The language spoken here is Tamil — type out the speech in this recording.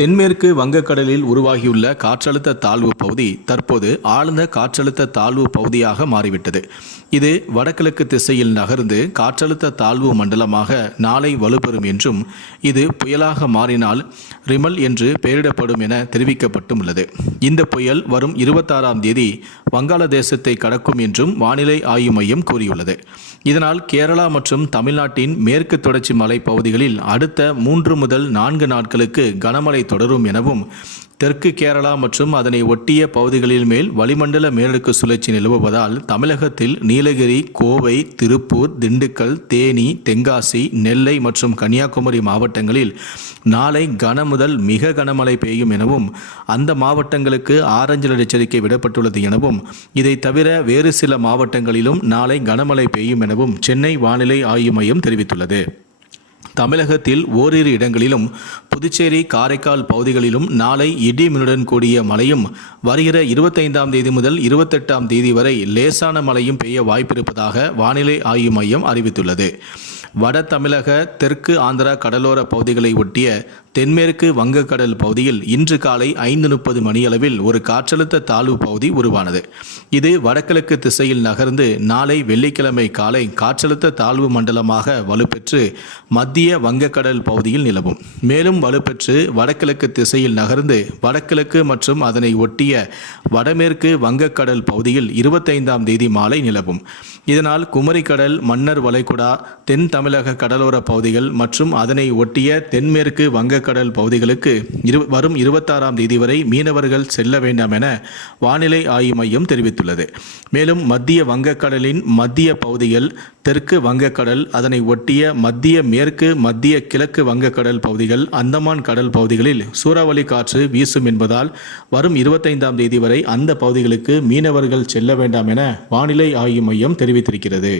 தென்மேற்கு வங்கக்கடலில் உருவாகியுள்ள காற்றழுத்த தாழ்வு பகுதி தற்போது ஆழ்ந்த காற்றழுத்த தாழ்வு பகுதியாக மாறிவிட்டது. இது வடகிழக்கு திசையில் நகர்ந்து காற்றழுத்த தாழ்வு மண்டலமாக நாளை வலுப்பெறும் என்றும் இது புயலாக மாறினால் ரிமல் என்று பெயரிடப்படும் என தெரிவிக்கப்பட்டும் உள்ளது இந்த புயல் வரும் இருபத்தாறாம் தேதி வங்காளதேசத்தை கடக்கும் என்றும் வானிலை ஆய்வு மையம் கூறியுள்ளது. இதனால் கேரளா மற்றும் தமிழ்நாட்டின் மேற்கு தொடர்ச்சி மலை பகுதிகளில் அடுத்த மூன்று முதல் நான்கு நாட்களுக்கு கனமழை தொடரும் எனவும் தெற்கு கேரளா மற்றும் அதனை ஒட்டிய பகுதிகளில் மேல் வளிமண்டல மேலடுக்கு சுழற்சி நிலவுவதால் தமிழகத்தில் நீலகிரி கோவை திருப்பூர் திண்டுக்கல் தேனி தென்காசி நெல்லை மற்றும் கன்னியாகுமரி மாவட்டங்களில் நாளை கன முதல் மிக கனமழை பெய்யும் எனவும் அந்த மாவட்டங்களுக்கு ஆரஞ்சு எச்சரிக்கை விடப்பட்டுள்ளது எனவும் இதை தவிர வேறு சில மாவட்டங்களிலும் நாளை கனமழை பெய்யும் எனவும் சென்னை வானிலை ஆய்வு மையம் தெரிவித்துள்ளது. தமிழகத்தில் ஓரிரு இடங்களிலும் புதுச்சேரி காரைக்கால் பகுதிகளிலும் நாளை இடிமின்னுடன் கூடிய மழையும் வருகிற இருபத்தைந்தாம் தேதி முதல் இருபத்தெட்டாம் தேதி வரை லேசான மழையும் பெய்ய வாய்ப்பிருப்பதாக வானிலை ஆய்வு மையம் அறிவித்துள்ளது. வட தமிழக தெற்கு ஆந்திரா கடலோர பகுதிகளை ஒட்டிய தென்மேற்கு வங்கக்கடல் பகுதியில் இன்று காலை ஐந்து முப்பது மணியளவில் ஒரு காற்றழுத்த தாழ்வு பகுதி உருவானது. இது வடகிழக்கு திசையில் நகர்ந்து நாளை வெள்ளிக்கிழமை காலை காற்றழுத்த தாழ்வு மண்டலமாக வலுப்பெற்று மத்திய வங்கக்கடல் பகுதியில் நிலவும். மேலும் வலுப்பெற்று வடகிழக்கு திசையில் நகர்ந்து வடகிழக்கு மற்றும் அதனை ஒட்டிய வடமேற்கு வங்கக்கடல் பகுதியில் இருபத்தைந்தாம் தேதி மாலை நிலவும். இதனால் குமரிக்கடல் மன்னர் வளைகுடா தென் தமிழக கடலோர பகுதிகள் மற்றும் அதனை ஒட்டிய தென்மேற்கு வங்கக்கடல் பகுதிகளுக்கு இரு வரும் இருபத்தாறாம் தேதி வரை மீனவர்கள் செல்ல வேண்டாம் என வானிலை ஆய்வு மையம் தெரிவித்துள்ளது. மேலும் மத்திய வங்கக்கடலின் மத்திய பகுதிகள் தெற்கு வங்கக்கடல் அதனை ஒட்டிய மத்திய மேற்கு மத்திய கிழக்கு வங்கக்கடல் பகுதிகள் அந்தமான் கடல் பகுதிகளில் சூறாவளி காற்று வீசும் என்பதால் வரும் இருபத்தைந்தாம் தேதி வரை அந்த பகுதிகளுக்கு மீனவர்கள் செல்ல வேண்டாம் என வானிலை ஆய்வு மையம் தெரிவித்திருக்கிறது.